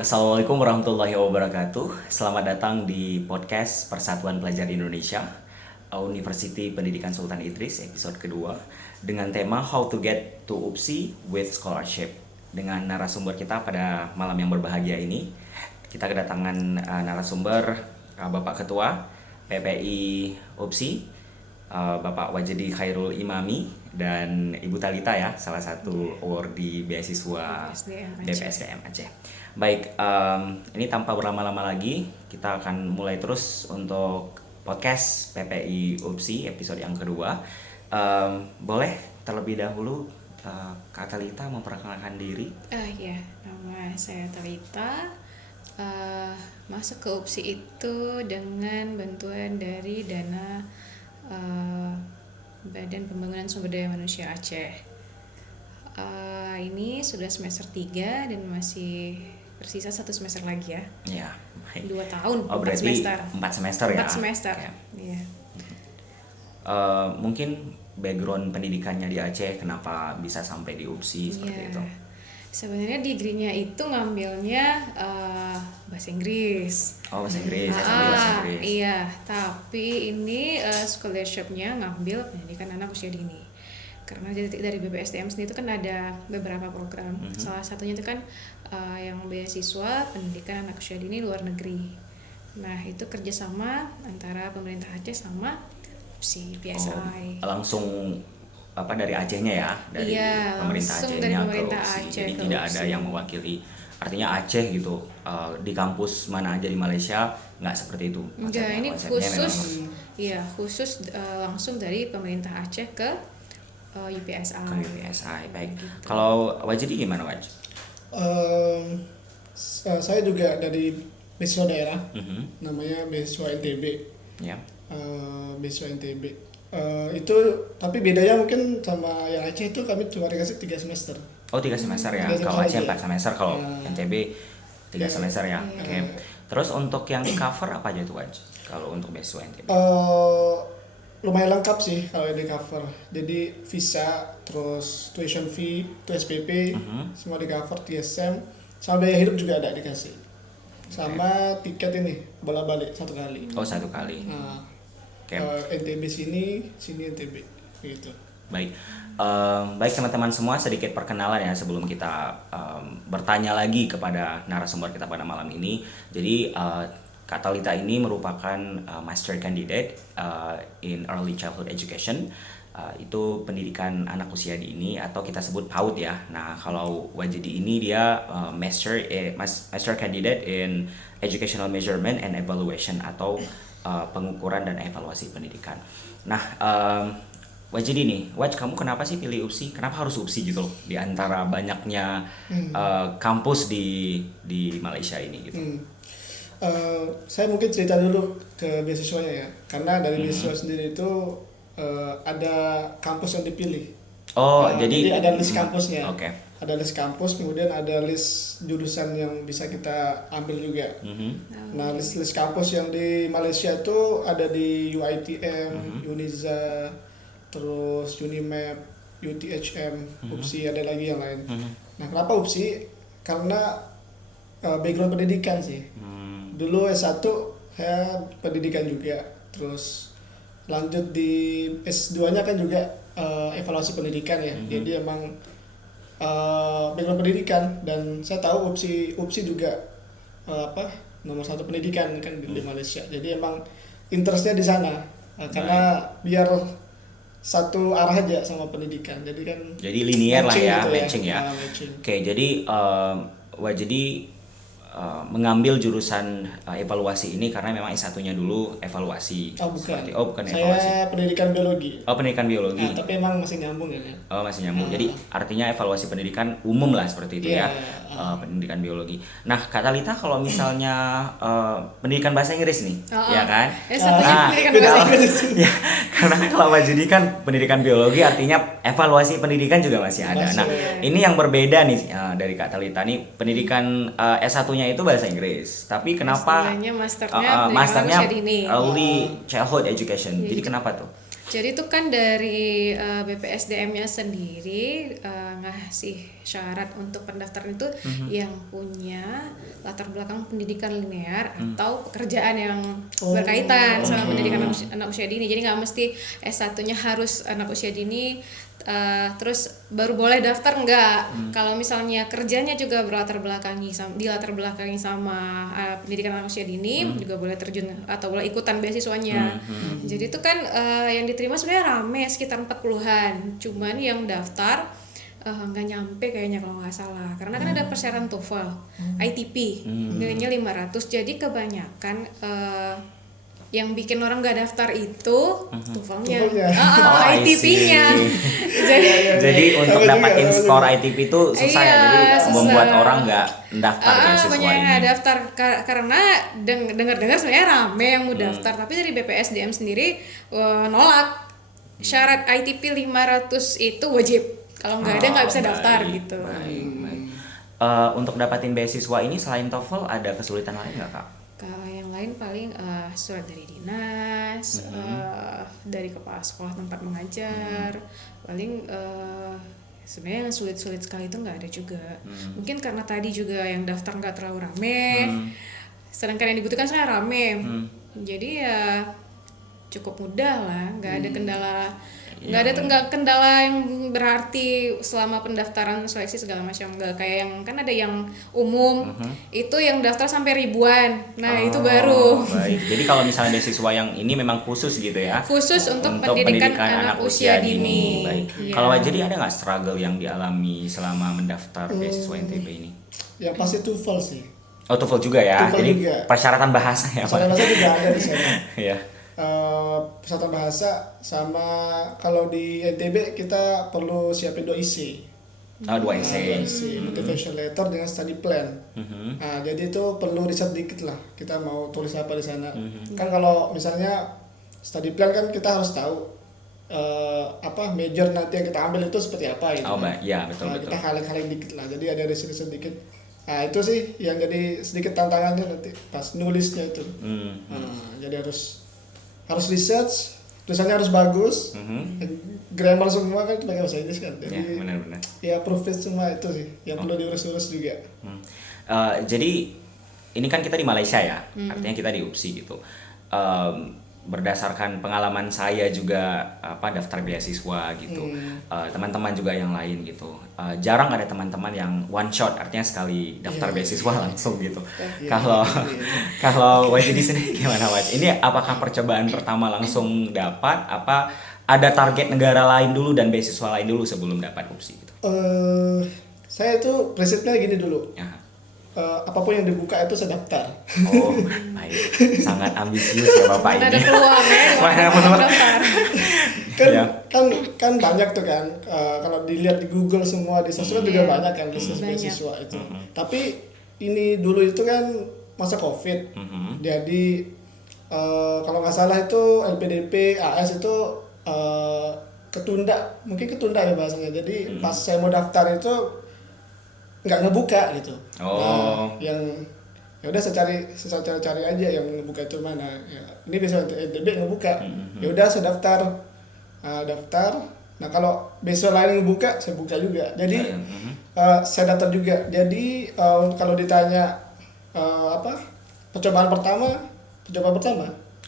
Assalamualaikum warahmatullahi wabarakatuh. Selamat datang di podcast Persatuan Pelajar Indonesia, University Pendidikan Sultan Idris, episode kedua, dengan tema How to Get to UPSI with Scholarship. Dengan narasumber kita pada malam yang berbahagia ini, kita kedatangan narasumber Bapak Ketua PPI UPSI, Bapak Wajedi Khairul Imami, dan Ibu Talita ya, salah satu awardee beasiswa BPSDM Aceh. Baik, ini tanpa berlama-lama lagi, kita akan mulai terus untuk podcast PPI UPSI episode yang kedua. Boleh terlebih dahulu Kak Talita memperkenalkan diri? Ya, nama saya Talita. Masuk ke UPSI itu dengan bantuan dari dana Badan Pembangunan Sumber Daya Manusia Aceh. Ini sudah semester 3 dan masih tersisa 1 semester lagi ya. Iya, baik. 2 tahun, Oh, 4 berarti semester. 4 semester ya? 4 semester, Oke. iya. Mungkin background pendidikannya di Aceh, kenapa bisa sampai di UPSI seperti itu? Sebenarnya degree-nya itu ngambilnya bahasa Inggris. Oh, bahasa Inggris, saya sambil bahasa Inggris. Iya, tapi ini scholarship-nya ngambil pendidikan anak usia dini. Karena dari BPSDM sendiri itu kan ada beberapa program. Salah satunya itu kan yang beasiswa pendidikan anak usia dini luar negeri. Nah, itu kerjasama antara pemerintah Aceh sama UPSI, PSI. Langsung dari Acehnya ya, dari pemerintah Acehnya ke UPSI. Jadi tidak ada yang mewakili. Artinya Aceh gitu, di kampus mana aja di Malaysia nggak seperti itu. Enggak, ini khusus langsung dari pemerintah Aceh ke UPSI. Ke UPSI, baik. Gitu. Kalau Wajidi gimana, Waj? Saya juga dari beasiswa daerah, namanya beasiswa NTB. Ya. Beasiswa NTB. Itu tapi bedanya mungkin sama yang Aceh itu kami cuma dikasih 3 semester. Oh, 3 semester ya. Kalau Aceh 4 semester, kalau NTB 3 semester ya. Oke. Terus untuk yang di cover apa aja tuh, Waj? Kalau untuk beasiswa NTB? Lumayan lengkap sih kalau yang di cover. Jadi visa, terus tuition fee, itu SPP, semua di cover, TSM, sama biaya hidup juga ada dikasih. Sama tiket ini bola balik 1 kali. Oh, 1 kali. NTB sini NTB gitu. Baik, baik teman-teman semua, sedikit perkenalan ya sebelum kita bertanya lagi kepada narasumber kita pada malam ini. Jadi Kak Talita ini merupakan master candidate in early childhood education. Itu pendidikan anak usia dini atau kita sebut PAUD ya. Nah, kalau Wajidi ini dia master candidate in educational measurement and evaluation atau pengukuran dan evaluasi pendidikan. Nah, Wajidi nih, Waj, kamu kenapa sih pilih UPSI? Kenapa harus UPSI gitu loh di antara banyaknya kampus di Malaysia ini gitu? Saya mungkin cerita dulu ke beasiswanya ya, karena dari beasiswa sendiri itu ada kampus yang dipilih. Jadi ada list kampusnya. Okay. Ada list kampus, kemudian ada list jurusan yang bisa kita ambil juga. Nah, list kampus yang di Malaysia itu ada di UiTM, Uniza, terus Unimap, UTHM, UPSI, ada lagi yang lain. Nah, kenapa UPSI? Karena background pendidikan sih. Dulu S1 saya pendidikan juga, terus lanjut di S2-nya kan juga evaluasi pendidikan ya. Jadi emang background pendidikan, dan saya tahu UPSI juga nomor 1 pendidikan kan di Malaysia. Jadi emang interestnya di sana, karena biar satu arah aja sama pendidikan. Jadi linear lah ya, gitu matching ya. Oke, jadi Wajidi mengambil jurusan evaluasi ini karena memang S1-nya dulu evaluasi. Bukan evaluasi. Saya pendidikan biologi. Pendidikan biologi. Tapi emang masih nyambung ya. Masih nyambung. Jadi artinya evaluasi pendidikan umum lah seperti itu ya. Pendidikan biologi. Nah, Kak Talita kalau misalnya pendidikan bahasa Inggris nih, ya kan? Pendidikan bahasa Inggris. Ya, karena kalau Wajidi kan pendidikan biologi, artinya evaluasi pendidikan juga masih ada. Nah, ini yang berbeda nih dari Kak Talita nih, pendidikan S1-nya itu bahasa Inggris, tapi kenapa masternya masternya early childhood education. Jadi kenapa tuh? Jadi itu kan dari BPSDM-nya sendiri ngasih syarat untuk pendaftaran itu yang punya latar belakang pendidikan linear atau pekerjaan yang berkaitan sama pendidikan anak usia dini. Jadi nggak mesti S1-nya harus anak usia dini terus baru boleh daftar, enggak. Kalau misalnya kerjanya juga dilatar belakangi sama pendidikan anak usia dini, juga boleh terjun atau boleh ikutan beasiswanya. Jadi itu kan yang diterima sebenarnya rame sekitar 40-an, cuman yang daftar nggak nyampe kayaknya kalau nggak salah, karena kan ada persyaratan TOEFL, ITP nilainya 500. Jadi kebanyakan yang bikin orang nggak daftar itu TOEFL-nya, ITP-nya. Jadi untuk dapatin skor ITP itu susah ya, jadi membuat orang nggak daftar beasiswa banyak yang ini. nggak daftar karena dengar-dengar sebenarnya rame yang mau daftar, tapi dari BPSDM sendiri nolak syarat ITP 500 itu wajib. Kalau nggak ada nggak bisa daftar gitu. Baik. Untuk dapatin beasiswa ini selain TOEFL ada kesulitan lain nggak, Kak? Kalau yang lain paling surat dari dinas, dari kepala sekolah tempat mengajar, paling sebenarnya yang sulit-sulit sekali itu nggak ada juga. Mungkin karena tadi juga yang daftar nggak terlalu rame, sedangkan yang dibutuhkan sebenarnya rame, jadi ya cukup mudah lah, nggak ada kendala yang berarti selama pendaftaran seleksi segala macam. Nggak kayak yang kan ada yang umum itu yang daftar sampai ribuan, itu baru. Baik. Jadi kalau misalnya beasiswa yang ini memang khusus gitu ya, khusus untuk pendidikan anak usia dini. Baik. Iya. Kalau jadi ada nggak struggle yang dialami selama mendaftar beasiswa NTB ini? Yang pasti TOEFL sih. Oh, TOEFL juga ya. TOEFL Jadi juga. persyaratan bahasa ya, Pak. Persyaratan bahasa juga ada di sana. Iya. Persyaratan bahasa sama kalau di NTB kita perlu siapin 2 IC. 2 IC. Motivation letter dengan study plan. Nah, jadi itu perlu riset dikit lah. Kita mau tulis apa di sana. Kan kalau misalnya study plan kan kita harus tahu major nanti yang kita ambil itu seperti apa gitu. Ya, betul. Kita highlight dikit lah. Jadi ada riset dikit. Nah, itu sih yang jadi sedikit tantangannya nanti pas nulisnya itu. Jadi harus research, tulisannya harus bagus, grammar semua kan pakai bahasa Inggris kan, jadi benar-benar. Ya proofread semua itu sih yang perlu diurus-urus juga. Jadi ini kan kita di Malaysia ya, artinya kita di UPSI gitu. Berdasarkan pengalaman saya juga daftar beasiswa gitu, teman-teman juga yang lain gitu, jarang ada teman-teman yang one shot, artinya sekali daftar beasiswa langsung gitu. Kalau YG di sini gimana, Waj? Ini apakah percobaan pertama langsung dapat, apa ada target negara lain dulu dan beasiswa lain dulu sebelum dapat UPSI gitu? Saya itu prinsipnya gini dulu. Apapun yang dibuka itu saya daftar. Oh, baik. Sangat ambisius ya Bapak ini. Ada peluang ya. Mana peluang? Kan banyak tuh kan. Kalau dilihat di Google semua di sosmed juga banyak kan beasiswa itu. Tapi ini dulu itu kan masa COVID. Jadi kalau nggak salah itu LPDP, AS itu mungkin ketunda ya bahasanya. Jadi pas saya mau daftar itu nggak ngebuka gitu. Yang ya udah saya cari aja yang ngebuka itu mana. Ya, ini bisa NTB ngebuka. Ya udah saya daftar. Nah kalau besok lain ngebuka saya buka juga. Jadi saya daftar juga. Jadi kalau ditanya percobaan pertama.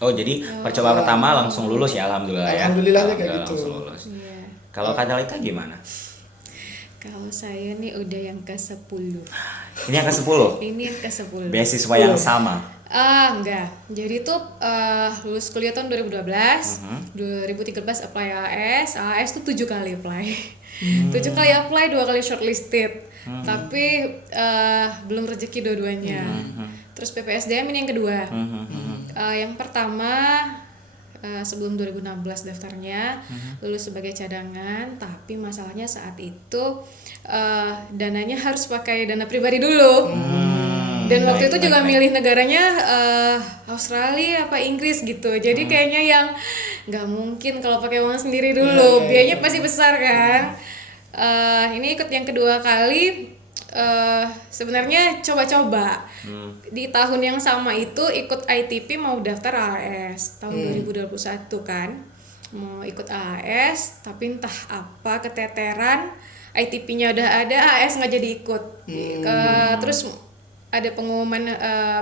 Jadi percobaan pertama langsung lulus ya, alhamdulillah ya. Alhamdulillahnya kayak gitu. Kalau Kak Dalita gimana? Kalau saya nih udah yang ke-10. Ini yang ke-10? Ini yang ke-10. Beasiswa yang sama? Enggak. Jadi tuh lulus kuliah tahun 2012, 2013 apply AS tuh 7 kali apply. 7 kali apply, 2 kali shortlisted. Tapi belum rezeki dua-duanya. Terus PPSDM ini yang kedua. Yang pertama sebelum 2016 daftarnya, lulus sebagai cadangan, tapi masalahnya saat itu dananya harus pakai dana pribadi dulu. Dan waktu itu juga milih negaranya Australia apa Inggris gitu. Jadi kayaknya yang nggak mungkin kalau pakai uang sendiri dulu, biayanya pasti besar kan. Ini ikut yang kedua kali. Sebenarnya coba-coba di tahun yang sama itu ikut ITP mau daftar AS tahun 2021 kan. mau ikut AAS tapi entah apa keteteran, ITP-nya udah ada, AAS nggak jadi ikut. Terus ada pengumuman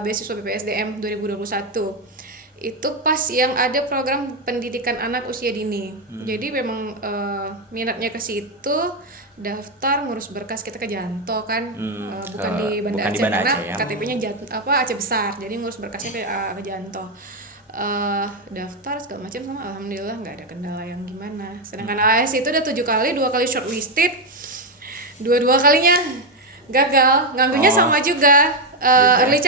beasiswa BPSDM 2021. Itu pas yang ada program pendidikan anak usia dini. Jadi memang minatnya ke situ, daftar ngurus berkas kita ke Janto kan, bukan di Banda Aceh karena ya? KTP-nya Aceh besar. Jadi ngurus berkasnya ke Janto. Daftar segala macam sama alhamdulillah nggak ada kendala yang gimana. Sedangkan AS itu udah 7 kali, 2 kali shortlisted, 2 kalinya gagal. Ngambilnya sama juga early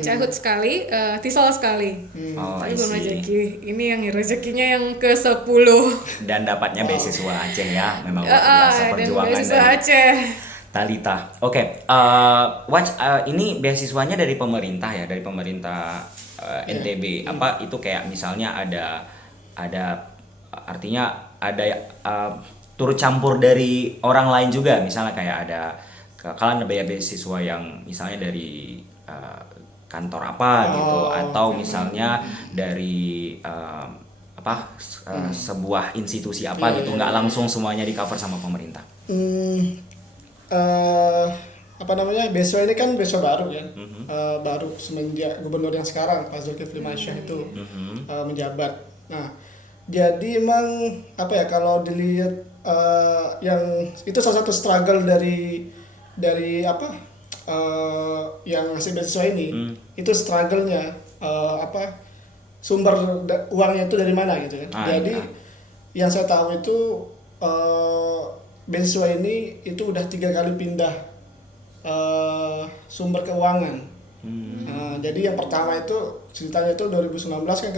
childhood sekali, TESOL sekali. Tapi belum rezeki. Ini yang rezekinya yang ke-10 dan dapatnya beasiswa Aceh ya, memang luar biasa perjuangan beasiswa dari Aceh. Talita. Oke, ini beasiswanya dari pemerintah ya, dari pemerintah NTB. Apa itu kayak misalnya ada artinya ada turut campur dari orang lain juga, misalnya kayak ada kalian ada beasiswa yang misalnya dari kantor apa gitu, atau misalnya dari sebuah institusi apa gitu, nggak langsung semuanya di cover sama pemerintah. Beasiswa ini kan beasiswa baru kan, baru semenjak gubernur yang sekarang Pak Zulkifli Mansyah itu menjabat. Nah, jadi emang kalau dilihat yang itu salah satu struggle dari yang ngasih beasiswa ini, itu struggle-nya sumber uangnya itu dari mana gitu kan. Jadi yang saya tahu itu beasiswa ini itu udah 3 kali pindah sumber keuangan. Jadi yang pertama itu ceritanya itu 2019 kan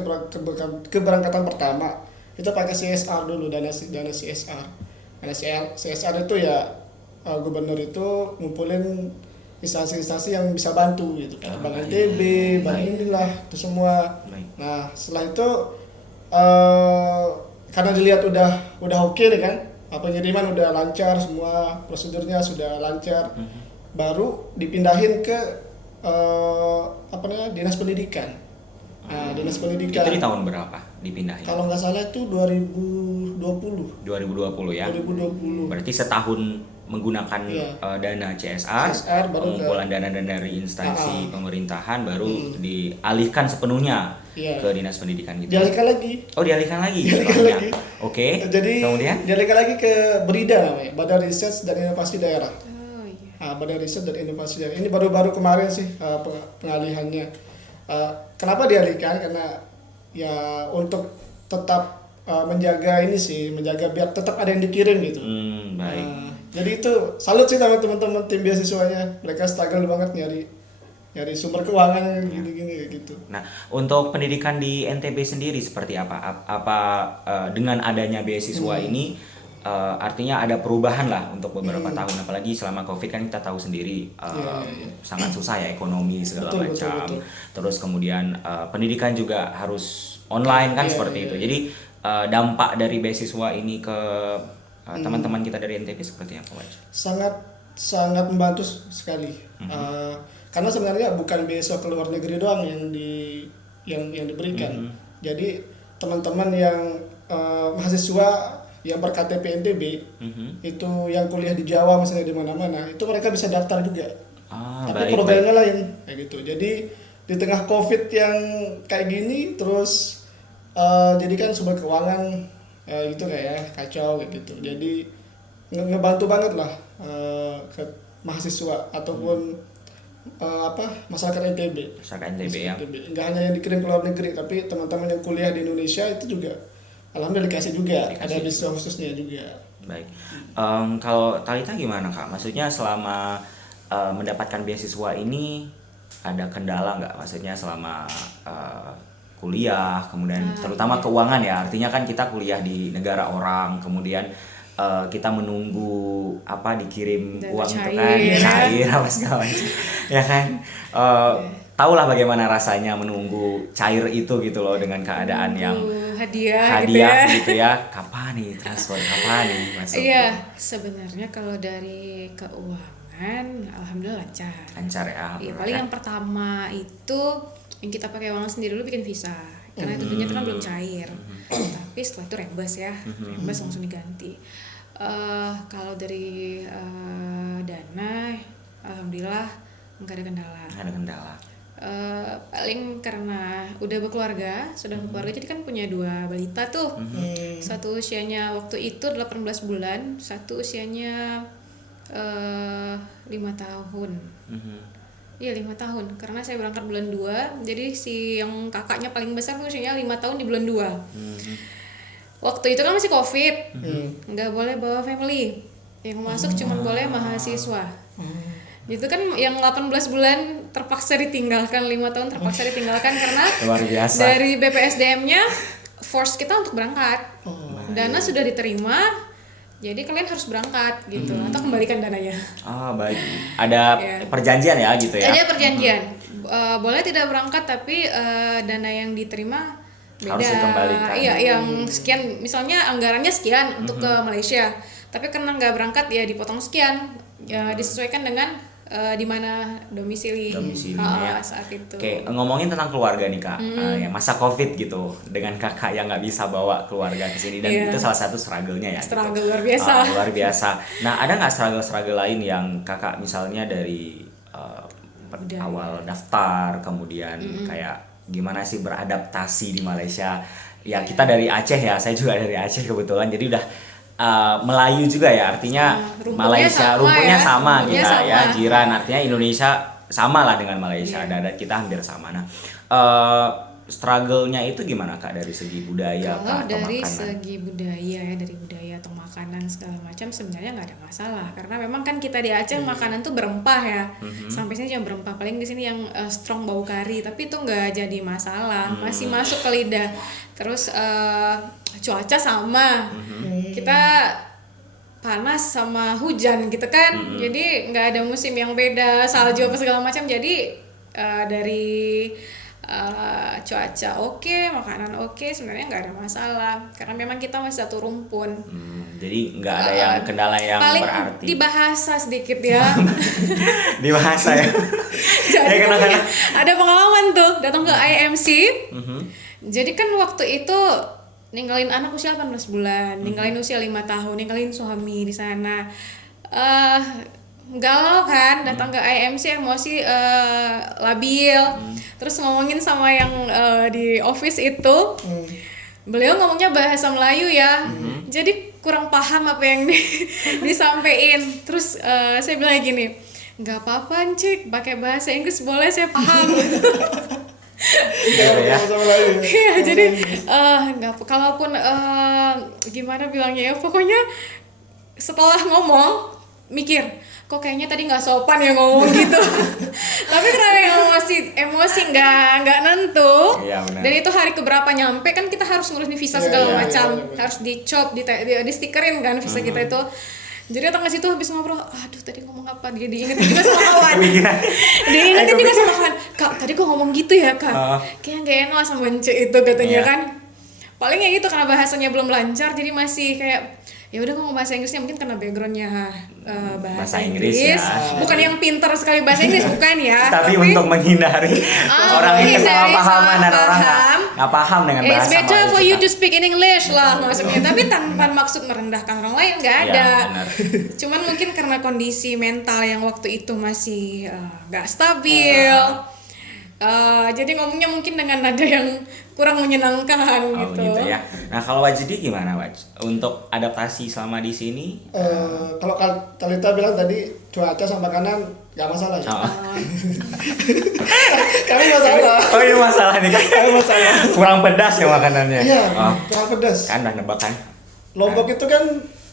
keberangkatan pertama kita pakai CSR dulu, dana CSR. CSR itu ya gubernur itu ngumpulin instansi-instansi yang bisa bantu gitu kan, Bank NTB, Bank inilah itu semua. Nah setelah itu karena dilihat udah oke deh kan, pengiriman udah lancar, semua prosedurnya sudah lancar, baru dipindahin ke dinas pendidikan. Nah, dinas pendidikan itu di tahun berapa dipindahin? Kalau nggak salah itu 2020 ya. 2020 berarti setahun menggunakan dana CSR, pengumpulan dana dari instansi pemerintahan, baru dialihkan sepenuhnya ke dinas pendidikan gitu. Dialihkan lagi. Oke. Jadi kemudian dialihkan lagi ke BRIDA namanya, Badan Riset dan Inovasi Daerah. Badan Riset dan Inovasi Daerah. Ini baru-baru kemarin sih pengalihannya. Kenapa dialihkan? Karena ya untuk tetap menjaga biar tetap ada yang dikirim gitu. Baik. Jadi itu salut sih sama teman-teman tim beasiswanya. Mereka struggle banget nyari sumber keuangan gini-gini gitu. Nah, untuk pendidikan di NTB sendiri seperti apa? Dengan adanya beasiswa ini artinya ada perubahan lah untuk beberapa tahun, apalagi selama Covid kan kita tahu sendiri sangat susah ya, ekonomi segala macam. Betul. Terus kemudian pendidikan juga harus online kan seperti itu. Jadi dampak dari beasiswa ini ke teman-teman kita dari NTB seperti apa, Waj? Sangat membantu sekali. Karena sebenarnya bukan beasiswa ke luar negeri doang yang diberikan. Jadi teman-teman yang mahasiswa yang berKTP NTB itu yang kuliah di Jawa misalnya di mana-mana, itu mereka bisa daftar juga. Tapi programnya lain kayak gitu. Jadi di tengah Covid yang kayak gini terus jadi kan sumber keuangan gitu kayak kacau kayak gitu. Jadi ngebantu banget lah ke mahasiswa ataupun masyarakat NTB. Masyarakat NTB ya. Enggak hanya yang dikirim ke luar negeri, tapi teman-teman yang kuliah di Indonesia itu juga alhamdulillah dikasih juga, ada beasiswa khususnya juga. Baik. Kalau Talita gimana Kak? Maksudnya selama mendapatkan beasiswa ini ada kendala nggak? Maksudnya selama kuliah, kemudian terutama keuangan ya. Artinya kan kita kuliah di negara orang, kemudian kita menunggu dikirim uang itu kan cair apa segala macam. Ya kan? Tahulah bagaimana rasanya menunggu cair itu gitu loh, dengan keadaan yang hadiah gitu ya. Kapan nih transfer, kapan nih masuk? Iya, sebenarnya kalau dari keuangan alhamdulillah lancar ya. Iya, paling yang pertama itu yang kita pakai uang sendiri dulu bikin visa, karena tentunya itu kan belum cair. Tapi setelah itu rembes ya, rembes langsung diganti. Kalau dari dana, alhamdulillah nggak ada kendala. Nggak ada kendala. Paling karena udah berkeluarga, sudah berkeluarga, jadi kan punya 2 balita tuh. Satu usianya waktu itu 18 bulan, satu usianya 5 tahun. Iya 5 tahun, karena saya berangkat bulan 2, jadi si yang kakaknya paling besar usianya 5 tahun di bulan 2. Waktu itu kan masih COVID, nggak boleh bawa family, yang masuk cuma boleh mahasiswa. Itu kan yang 18 bulan terpaksa ditinggalkan, 5 tahun terpaksa ditinggalkan karena Luar biasa. dari BPSDM-nya force kita untuk berangkat. Dana sudah diterima, jadi kalian harus berangkat gitu, atau kembalikan dananya. Baik. Ada perjanjian ya gitu ya. Ada perjanjian. Boleh tidak berangkat, tapi dana yang diterima beda. Harus dikembalikan. Iya, yang sekian, misalnya anggarannya sekian untuk ke Malaysia, tapi karena nggak berangkat ya dipotong sekian, ya disesuaikan dengan di mana domisilinya ya. saat itu. Oke, ngomongin tentang keluarga nih Kak, yang masa COVID gitu, dengan kakak yang nggak bisa bawa keluarga ke sini, dan itu salah satu struggle-nya ya. Struggle gitu. luar biasa. Luar biasa. Nah, ada nggak struggle lain yang kakak misalnya dari awal daftar, kemudian kayak gimana sih beradaptasi di Malaysia? Ya kita dari Aceh ya, saya juga dari Aceh kebetulan, jadi udah Melayu juga ya, artinya Malaysia rumputnya sama rumputnya kita sama. ya, jiran, artinya Indonesia sama lah dengan Malaysia, adat kita hampir sama. Nah, struggle-nya itu gimana Kak dari segi budaya Kalau Kak, atau dari makanan? segi budaya ya, dari budaya atau makanan segala macam sebenarnya nggak ada masalah, karena memang kan kita di Aceh makanan tuh berempah ya, sampai sini cuma berempah, paling di sini yang strong bau kari, tapi itu nggak jadi masalah, masih masuk ke lidah. Terus cuaca sama, kita panas sama hujan gitu kan, jadi nggak ada musim yang beda, salju apa segala macam, jadi dari cuaca oke, makanan oke, sebenarnya nggak ada masalah karena memang kita masih satu rumpun. Jadi nggak ada yang kendala yang paling berarti. di bahasa sedikit ya. Di bahasa ya. Jadi Ya, kan kenapa? ada pengalaman tuh datang ke IMC. Jadi kan waktu itu ninggalin anak usia 18 bulan, ninggalin usia 5 tahun, ninggalin suami di sana. Galau kan, datang ke IMC emosi labil. Terus ngomongin sama yang di office itu. Beliau ngomongnya bahasa Melayu ya. Jadi kurang paham apa yang disampaikan. Terus saya bilang gini, nggak apa-apa Cik, pakai bahasa Inggris boleh, saya paham. Ya. Iya, jadi nggak, kalaupun gimana bilangnya ya, pokoknya setelah ngomong mikir, kok kayaknya tadi nggak sopan ya ngomong gitu. Tapi karena emosi nggak nentu. Iya, benar. Dan itu hari keberapa nyampe kan, kita harus ngurusin visa segala macam, harus dicop, di stikerin kan visa kita itu. Jadi datang ke situ habis ngobrol, aduh tadi ngomong apa, dia diingetin juga sama kawan. Diingetin juga sama kawan, Kak tadi kok ngomong gitu ya Kak, kayaknya gak enak sama Ence itu katanya kan. Paling ya gitu, karena bahasanya belum lancar, jadi masih kayak ya udah ngomong bahasa Inggrisnya, mungkin karena backgroundnya bahasa Inggris ya. Bukan yang pintar sekali bahasa Inggris, bukan ya. Tapi untuk menghindari orang ini kesalahpahaman dan orang nggak paham dengan bahasa It's better Malaysia. for you to speak in English lah maksudnya, tapi tanpa maksud merendahkan orang lain, nggak ada. Ya, benar. Cuman mungkin karena kondisi mental yang waktu itu masih nggak stabil. Jadi ngomongnya mungkin dengan nada yang kurang menyenangkan gitu ya. Nah kalau Wajdi gimana Waj? Untuk adaptasi selama di sini? Kalau Talita bilang tadi cuaca sama makanan nggak masalah ya. Kami masalah. Oh ini masalah nih kan? Kami masalah. Kurang pedas ya makanannya? Iya, kurang pedas. Kan udah nebak kan? Lombok itu kan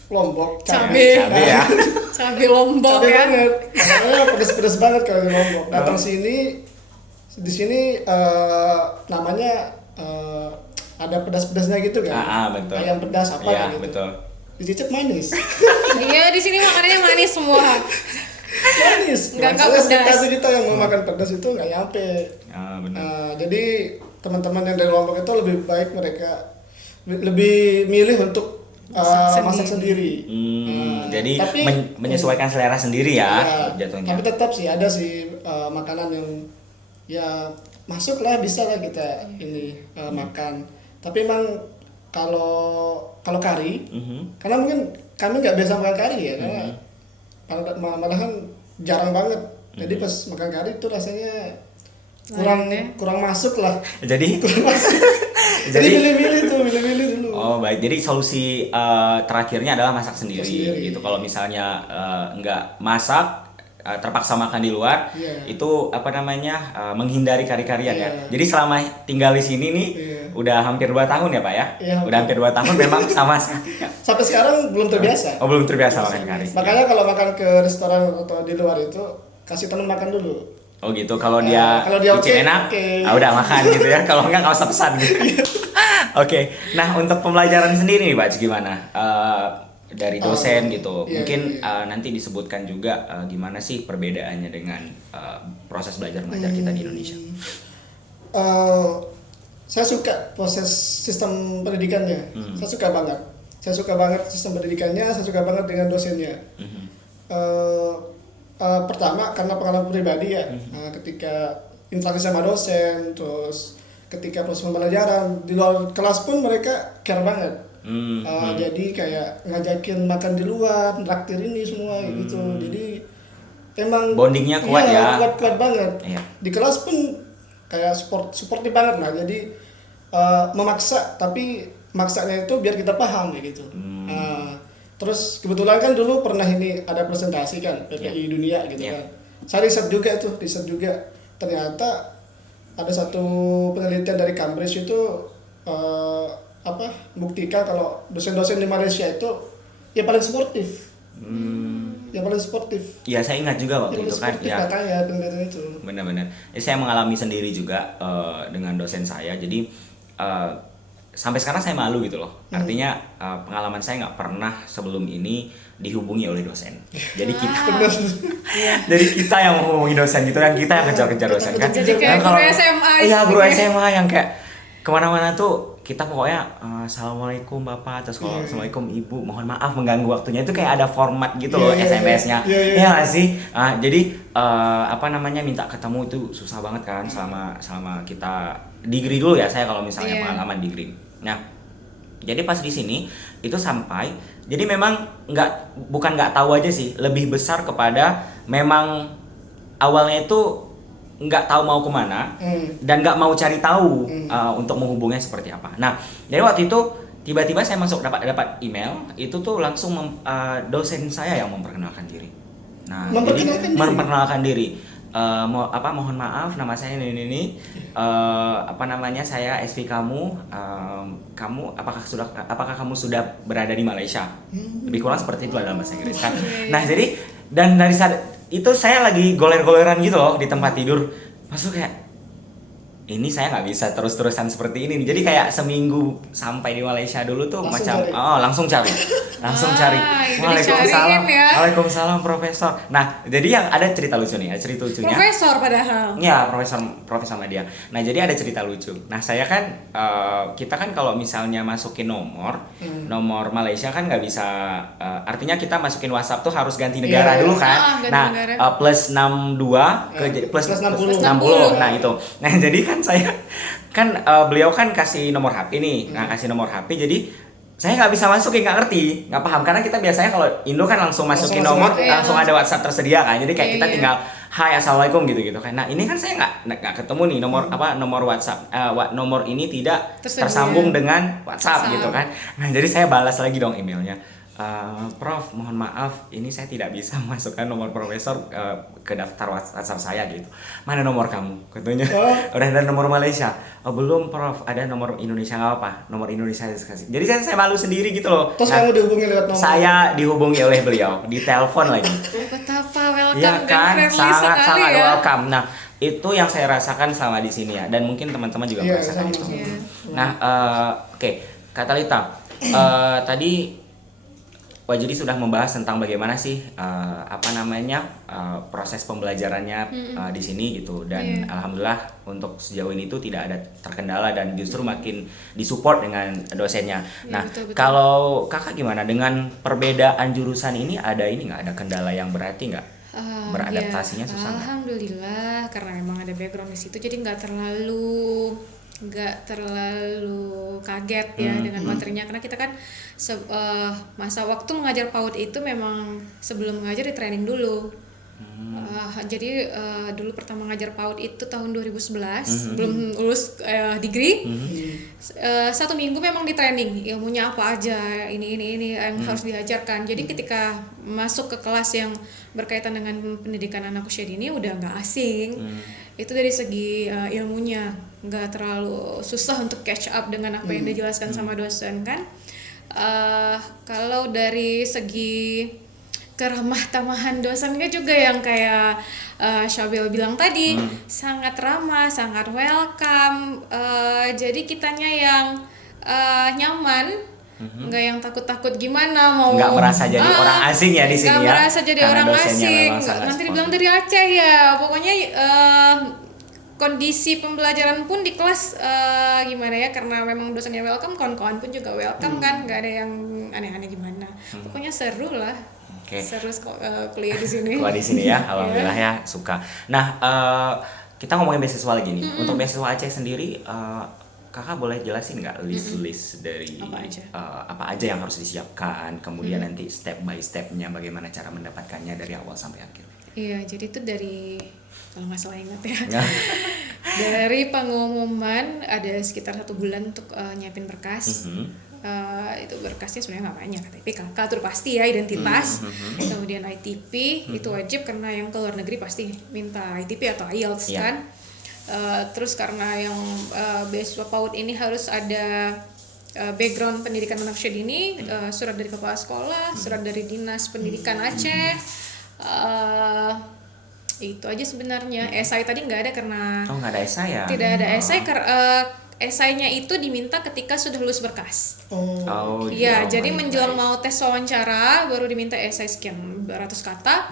Lombok cabe ya. cabe Lombok cabe ya. banget. Makanya pedas-pedas banget kalau di Lombok. Datang sini, di sini namanya ada pedas-pedasnya gitu kan. Betul. Ayam pedas apa ya, gitu. Betul. Dicicip manis. Iya, di sini makanannya manis semua. Manis. Nggak Saya pedas. ekspektasi kita yang mau makan pedas itu nggak nyampe. Benar. Jadi teman-teman yang dari Lombok itu lebih baik mereka lebih milih untuk masak sendiri. Jadi tapi, menyesuaikan selera sendiri ya, jatuhnya. Tapi tetap sih ada sih makanan yang ya masuk lah, bisa lah kita ini makan. Tapi emang kalau kari, karena mungkin kami nggak biasa makan kari ya, karena malahan jarang banget. Jadi pas makan kari itu rasanya kurang masuk lah. Jadi jadi milih-milih dulu. Oh baik, jadi solusi terakhirnya adalah masak sendiri gitu. Kalau misalnya nggak masak, terpaksa makan di luar, itu apa namanya menghindari kari-karian ya. Jadi selama tinggal di sini nih udah hampir 2 tahun ya Pak ya? Udah hampir 2 tahun memang sama sampai sekarang belum terbiasa. Oh belum terbiasa makan kari. Makanya kalau makan ke restoran atau di luar itu kasih teman makan dulu. Oh gitu, kalau dia bikin enak, udah makan gitu ya. Kalau enggak usah pesan gitu. Oke. Nah untuk pembelajaran sendiri nih Pak, gimana? Dari dosen gitu, mungkin nanti disebutkan juga gimana sih perbedaannya dengan proses belajar mengajar kita di Indonesia. Saya suka proses sistem pendidikannya, saya suka banget sistem pendidikannya, saya suka banget dengan dosennya. Pertama karena pengalaman pribadi ya, ketika interaksi sama dosen, terus ketika proses pembelajaran di luar kelas pun mereka care banget. Jadi kayak ngajakin makan di luar, traktir ini semua gitu. Jadi emang bondingnya kuat ya. Kuat banget. Iya. Di kelas pun kayak sportif banget lah. Jadi memaksa, tapi maksanya itu biar kita paham gitu. Terus kebetulan kan dulu pernah ini ada presentasi kan PPI dunia gitu kan. Saya riset juga. Ternyata ada satu penelitian dari Cambridge itu buktikan kalau dosen-dosen di Malaysia itu ya paling sportif. Yang paling sportif. Iya saya ingat juga waktu itu kan. Ya. Katanya penelitian itu. Benar-benar. Saya mengalami sendiri juga dengan dosen saya. Jadi sampai sekarang saya malu gitu loh. Artinya pengalaman saya nggak pernah sebelum ini dihubungi oleh dosen. Jadi kita yang menghubungi dosen gitu, yang kita yang kejar-kejar dosen kan. Jadi kayak guru SMA. Iya guru SMA yang kayak kemana-mana tuh kita pokoknya assalamualaikum bapak, terus kalau assalamualaikum ibu, mohon maaf mengganggu waktunya, itu kayak ada format gitu loh SMS-nya. Iya nggak sih? Jadi minta ketemu itu susah banget kan selama kita degree dulu ya, saya kalau misalnya pengalaman degree. Nah jadi pas di sini itu sampai, jadi memang bukan nggak tahu aja sih, lebih besar kepada memang awalnya itu nggak tahu mau kemana dan nggak mau cari tahu untuk menghubungnya seperti apa. Nah jadi waktu itu tiba-tiba saya masuk dapat email itu tuh langsung dosen saya yang memperkenalkan diri. Nah memperkenalkan diri. Mohon maaf nama saya ini saya SV kamu apakah kamu sudah berada di Malaysia, lebih kurang seperti itu dalam bahasa Inggris kan. Nah jadi dan dari saat itu saya lagi goler-goleran gitu loh di tempat tidur, masuk kayak ini saya nggak bisa terus-terusan seperti ini. Jadi kayak seminggu sampai di Malaysia dulu tuh langsung cari. Waalaikumsalam, Waalaikumsalam Profesor. Nah jadi yang ada cerita lucunya. Profesor padahal. Ya Profesor Media. Nah jadi ada cerita lucu. Nah saya kan kita kan kalau misalnya masukin nomor Malaysia kan nggak bisa. Artinya kita masukin WhatsApp tuh harus ganti negara dulu kan. Plus 62 plus 60. Nah itu. Nah jadi kan saya kan beliau kan kasih nomor HP nih. Nah kasih nomor HP jadi saya nggak bisa masukin, nggak ngerti, nggak paham karena kita biasanya kalau Indo kan langsung masukin nomor, langsung ada WhatsApp tersedia kan, jadi kayak kita tinggal Hai assalamualaikum gitu kan. Nah ini kan saya nggak ketemu nih nomor WhatsApp, nomor ini tidak tersambung dengan WhatsApp gitu kan. Nah jadi saya balas lagi dong emailnya. Prof, mohon maaf, ini saya tidak bisa masukkan nomor profesor ke daftar WhatsApp saya gitu. Mana nomor kamu? Katanya. Udah ada nomor Malaysia. Oh belum Prof, ada nomor Indonesia, nggak apa? Nomor Indonesia kasih. Jadi saya malu sendiri gitu loh. Terus kamu dihubungi lewat nomor? Saya dihubungi oleh beliau, di telepon lagi. Betapa welcome ya kan, dan friendly sekali ya. Welcome. Nah itu yang saya rasakan selama di sini ya, dan mungkin teman-teman juga merasakan itu. Nah oke, Kak Talitha, tadi Pak Judi sudah membahas tentang bagaimana sih proses pembelajarannya di sini gitu, dan alhamdulillah untuk sejauh ini tuh tidak ada terkendala dan justru makin disupport dengan dosennya. Nah betul. Kalau kakak gimana dengan perbedaan jurusan ini, ada kendala yang berarti nggak? Beradaptasinya susah nggak? Alhamdulillah karena memang ada background di situ jadi nggak terlalu nggak terlalu kaget ya dengan materinya, karena kita kan masa waktu mengajar PAUD itu memang sebelum mengajar di training dulu. Jadi dulu pertama ngajar PAUD itu tahun 2011, belum lulus degree. 1 minggu memang di training ilmunya apa aja, ini yang harus diajarkan. Jadi ketika masuk ke kelas yang berkaitan dengan pendidikan anak usia dini udah nggak asing. Itu dari segi ilmunya nggak terlalu susah untuk catch up dengan apa yang dijelaskan sama dosen kan. Kalau dari segi keramah tamahan dosennya juga yang kayak Syabel bilang tadi, sangat ramah, sangat welcome. Jadi kitanya yang nyaman, nggak yang takut-takut gimana mau. Nggak merasa jadi orang asing ya di sini ya. Nggak merasa jadi Karena orang asing. Nanti dibilang dari Aceh ya. Pokoknya kondisi pembelajaran pun di kelas gimana ya, karena memang dosennya welcome, kawan-kawan pun juga welcome kan, nggak ada yang aneh-aneh gimana. Pokoknya seru lah. Okay. Seru kuliah di sini. Kuliah di sini ya, alhamdulillah ya, suka. Nah, kita ngomongin beasiswa lagi nih. Untuk beasiswa Aceh sendiri, kakak boleh jelasin nggak list dari apa aja yang harus disiapkan, kemudian nanti step by stepnya bagaimana cara mendapatkannya dari awal sampai akhir. Iya, jadi itu dari, kalau nggak salah ingat ya, dari pengumuman ada sekitar 1 bulan untuk nyiapin berkas. Itu berkasnya sebenarnya nggak banyak, KTP, KK itu pasti ya, identitas. Kemudian ITP itu wajib karena yang ke luar negeri pasti minta ITP atau IELTS kan. Terus karena yang beasiswa PAUD ini harus ada background pendidikan anak usia dini, surat dari kepala sekolah, surat dari dinas pendidikan Aceh. Itu aja sebenarnya. Esai tadi nggak ada karena nggak ada esai ya? Tidak ada esai. Esainya itu diminta ketika sudah lulus berkas. Iya, jadi menjelang mau tes wawancara baru diminta esai sekian ratus kata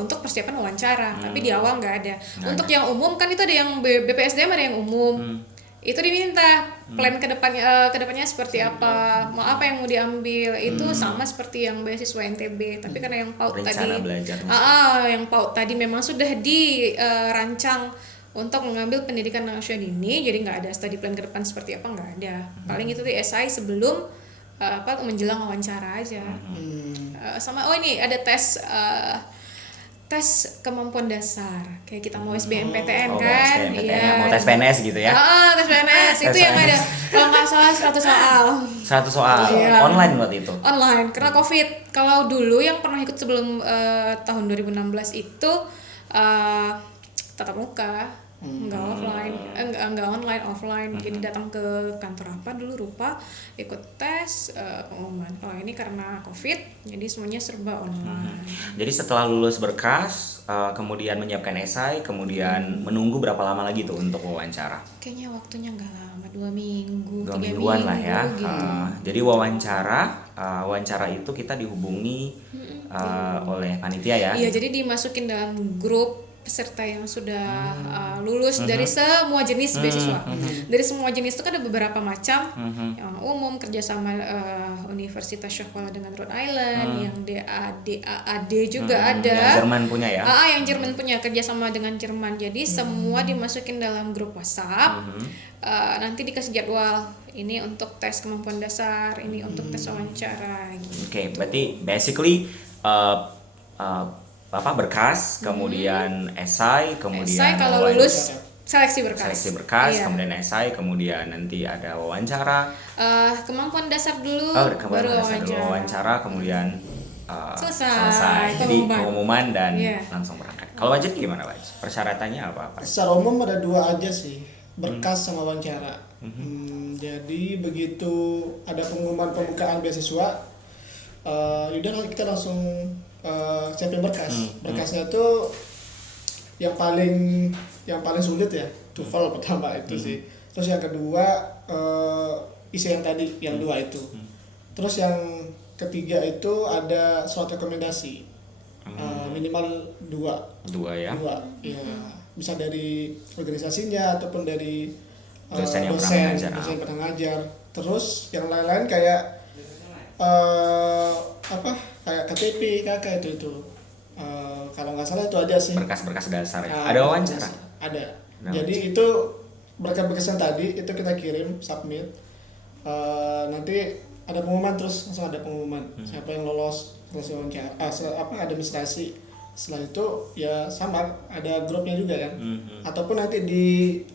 untuk persiapan wawancara. Tapi di awal nggak ada. Untuk yang umum kan itu ada yang BPSDM, ada yang umum. Itu diminta plan kedepannya seperti apa, mau apa yang mau diambil. Itu sama seperti yang beasiswa NTB. Tapi karena yang PAUD tadi, yang PAUD tadi memang sudah dirancang untuk mengambil pendidikan anak usia dini, jadi nggak ada study plan ke depan seperti apa, nggak ada. Paling itu di SI sebelum menjelang wawancara aja. Sama ini ada tes kemampuan dasar, kayak kita mau SBMPTN kan, mau tes PNS gitu ya. Tes PNS itu yang ada kalau nggak salah 100 soal. 100 soal online buat itu. Online karena COVID. Kalau dulu yang pernah ikut sebelum tahun 2016 itu tatap muka. Enggak offline, enggak online, offline. Jadi datang ke kantor apa dulu lupa, ikut tes pengumuman. Kalau ini karena COVID, jadi semuanya serba online. Jadi setelah lulus berkas, kemudian menyiapkan esai, kemudian menunggu berapa lama lagi tuh untuk wawancara? Kayaknya waktunya nggak lama, 2 minggu, 2 3 mingguan minggu lah ya. gitu. Jadi wawancara itu kita dihubungi oleh panitia ya. Iya, jadi dimasukin dalam grup peserta yang sudah lulus dari semua jenis beasiswa. Dari semua jenis itu kan ada beberapa macam. Yang umum kerjasama Universitas Syahkuala dengan Rhode Island, yang DAD juga ada. Yang Jerman punya ya? Yang Jerman punya kerjasama dengan Jerman. Jadi semua dimasukin dalam grup WhatsApp. Nanti dikasih jadwal. Ini untuk tes kemampuan dasar, ini untuk tes wawancara. Gitu. Oke, berarti basically berkas, kemudian esai, kemudian kalau lulus seleksi berkas, kemudian esai, kemudian nanti ada wawancara. Kemampuan dasar dulu, baru wawancara, kemudian selesai. Jadi pengumuman dan langsung berangkat. Kalau Wajid gimana, Wajid? Persyaratannya apa? Secara umum ada 2 aja sih, berkas sama wawancara. Jadi begitu ada pengumuman pembukaan beasiswa, yaudah kita langsung siapin berkas. Berkasnya tuh yang paling sulit ya, TOEFL pertama itu sih. Terus yang kedua isi yang tadi, yang 2 itu. Terus yang ketiga itu ada surat rekomendasi, minimal 2 ya. 2 ya, bisa dari organisasinya ataupun dari dosen yang pernah ngajar. Terus yang lain-lain kayak kayak KTP, KK itu kalau nggak salah itu aja sih. Berkas-berkas dasar ya. Ada wawancara? Ada. Jadi itu berkas-berkas yang tadi itu kita kirim submit. Nanti ada pengumuman, terus langsung ada pengumuman siapa yang lolos selesai wawancara, administrasi. Setelah itu ya sama ada grupnya juga kan. Ataupun nanti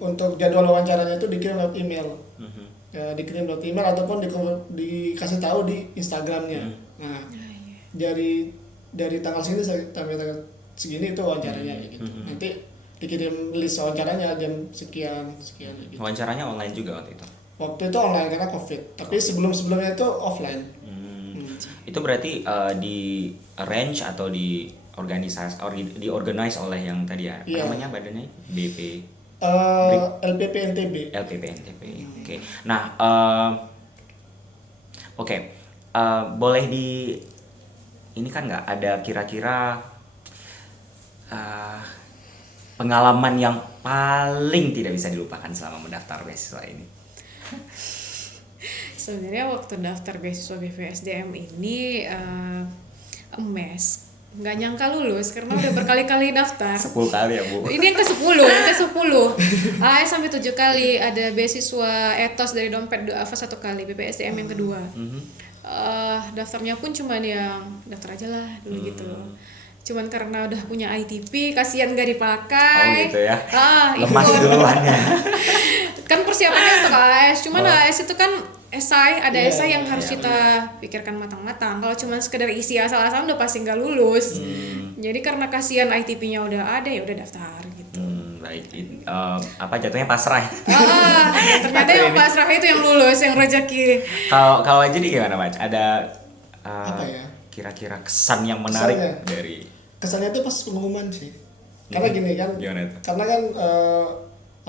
untuk jadwal wawancaranya itu dikirim lewat email. Ya, dikirim lewat email ataupun dikasih tahu di Instagramnya. Nah, dari tanggal segini sampai tanggal segini itu wawancaranya gitu. Nanti dikirim list wawancaranya jam sekian gitu. Wawancaranya online juga waktu itu. Waktu itu online karena COVID, tapi sebelumnya itu offline. Itu berarti di arrange atau di organize oleh yang tadi ya, namanya badannya BP LPP NTB. Oke. Nah, boleh ini kan nggak ada kira-kira pengalaman yang paling tidak bisa dilupakan selama mendaftar beasiswa ini? Sebenarnya waktu daftar beasiswa BPSDM ini mes, nggak nyangka lulus karena udah berkali-kali daftar. 10 kali ya Bu? Ini yang ke-10 AS sampai 7 kali, ada beasiswa etos dari dompet duafa 1 kali, BPSDM yang kedua. Daftarnya pun cuman yang daftar aja lah dulu gitu. Cuman karena udah punya ITP, kasihan gak dipakai. Oh gitu ya. Lemas duluan ya. Kan persiapannya untuk AS, cuman AS itu kan esai, ada esai yang harus kita pikirkan matang-matang. Kalau cuma sekedar isi asal-asalan udah pasti nggak lulus. Jadi karena kasihan ITP-nya udah ada, ya udah daftar gitu. Baik, jatuhnya pasrah. Ternyata yang pasrah itu yang lulus, yang rezeki. Kalau aja nih gimana Mas? Ada Apa ya? Kira-kira kesan yang menarik dari kesannya itu pas pengumuman sih. Karena gini kan. Gimana itu? Karena kan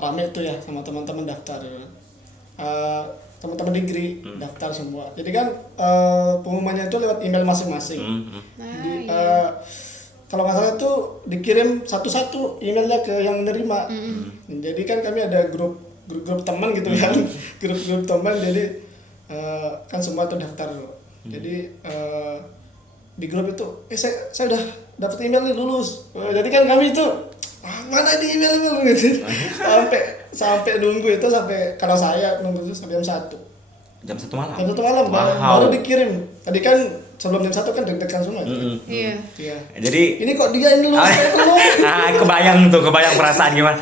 rame tuh ya sama teman-teman daftar. Teman-teman degree daftar semua. Jadi kan pengumumannya itu lewat email masing-masing. Kalau nggak salah tuh dikirim satu-satu emailnya ke yang nerima. Jadi kan kami ada grup teman gitu kan, grup teman. Jadi kan semua tuh daftar. Jadi di grup itu, saya udah dapat email nih lulus. Jadi kan kami itu mana di email gitu. sampai nunggu itu kalau saya nunggu itu sampai jam 1 malam. Jam 1 malam baru dikirim. Tadi kan sebelum jam 1 kan deg-degan semua. Iya. Jadi ini kok dia ini lulus, saya belum. kebayang perasaan gimana.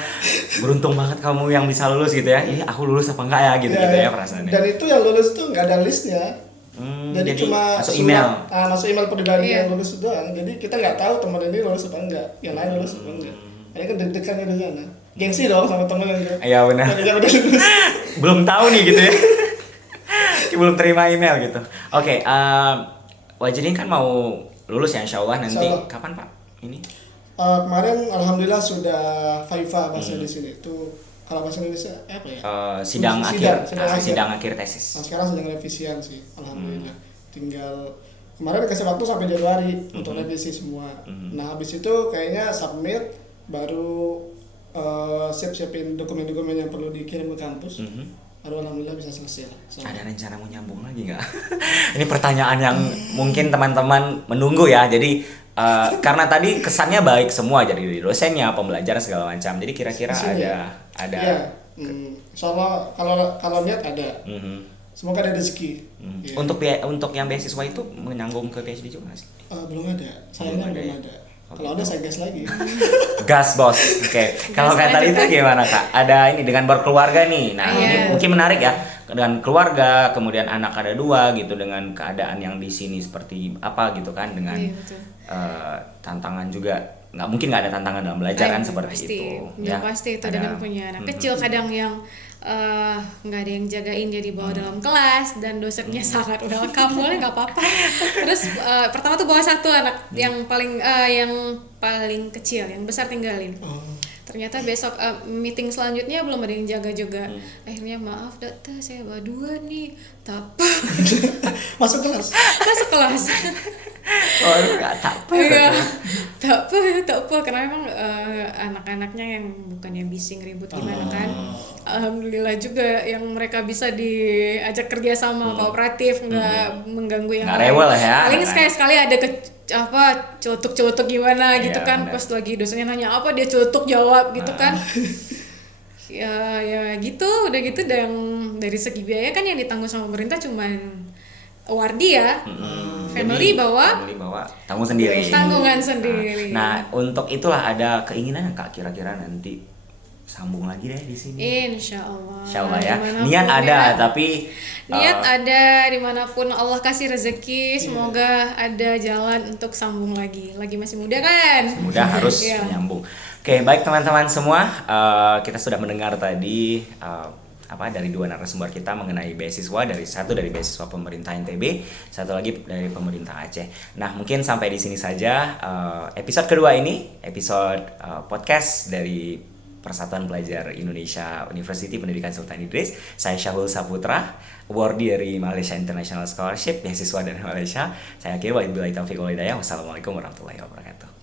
Beruntung banget kamu yang bisa lulus gitu ya. Ini aku lulus apa enggak ya gitu ya perasaannya. Dan itu yang lulus tuh nggak ada listnya. Jadi cuma masuk email. Masuk email pribadi yang lulus doang. Jadi kita nggak tahu teman ini lulus apa enggak, yang lain lulus apa enggak. Ini kan deg-degannya di sana. Gengsi dong sama teman yang iya benar. Belum tahu nih gitu ya. Belum terima email gitu. Oke, Wajidin kan mau lulus ya insyaallah nanti. Kapan Pak? Ini? Kemarin alhamdulillah sudah FIFA bahasa di sini. Itu kalau bahasa Indonesia apa ya? Sidang akhir tesis. Nah, sekarang sedang revisian sih, alhamdulillah. Tinggal kemarin dikasih waktu sampai Januari untuk revisi semua. Nah, habis itu kayaknya submit, baru siap-siapin dokumen-dokumen yang perlu dikirim ke kampus. Baru alhamdulillah bisa selesai lah. Ada rencana mau nyambung lagi nggak? Ini pertanyaan yang mungkin teman-teman menunggu ya. Jadi karena tadi kesannya baik semua, jadi dosennya, pembelajaran segala macam. Jadi kira-kira ada. Iya. Soalnya kalau niat ada. Semoga ada rezeki. Yeah. Untuk yang beasiswa itu menyambung ke PhD juga nggak sih? Belum ada. Sayangnya belum ada. Kalau ada saya gas lagi. Gas bos. Oke. Kalau kata itu gimana Kak? Ada ini dengan berkeluarga nih. Nah ini mungkin menarik ya. Dengan keluarga, kemudian anak ada 2 gitu, dengan keadaan yang di sini seperti apa gitu kan, dengan tantangan juga. Mungkin nggak ada tantangan dalam belajar kan seperti pasti. itu. Ya pasti itu dengan punya anak kecil kadang yang nggak ada yang jagain, jadi bawa dalam kelas dan dosennya sangat udah lengkap, boleh nggak apa-apa. Terus pertama tuh bawa 1 anak yang paling kecil, yang besar tinggalin. Ternyata besok meeting selanjutnya belum ada yang jaga juga. Akhirnya maaf dokter, saya bawa 2 nih. Tapi masuk kelas. Oh nggak tak apa karena memang anak-anaknya yang bukan yang bising ribut gimana kan. Alhamdulillah juga yang mereka bisa diajak kerja sama kooperatif, nggak mengganggu yang nggak rewel ya. Paling sekali-sekali ada celutuk gimana gitu kan, pas lagi dosennya nanya apa dia celutuk jawab gitu kan. ya gitu, udah gitu, dan dari segi biaya kan yang ditanggung sama pemerintah cuman wardi ya, family bawa tanggung sendiri. tanggungan sendiri. Nah, untuk itulah ada keinginan Kak kira-kira nanti sambung lagi deh di sini. Insya Allah. Insya Allah ya. Dimanapun Niat ada, ya. tapi Niat ada, dimanapun Allah kasih rezeki, semoga ada jalan untuk sambung lagi. Lagi masih muda kan? mudah harus Iya. menyambung. Oke, baik teman-teman semua, kita sudah mendengar tadi dari dua narasumber kita mengenai beasiswa, satu dari beasiswa pemerintah NTB, satu lagi dari pemerintah Aceh. Nah, mungkin sampai di sini saja episode kedua ini, episode podcast dari Persatuan Pelajar Indonesia University Pendidikan Sultan Idris. Saya Syahul Saputra, awardee dari Malaysia International Scholarship, beasiswa dari Malaysia. Saya akhiri, wabillahi taufiq wal hidayah. Wassalamualaikum warahmatullahi wabarakatuh.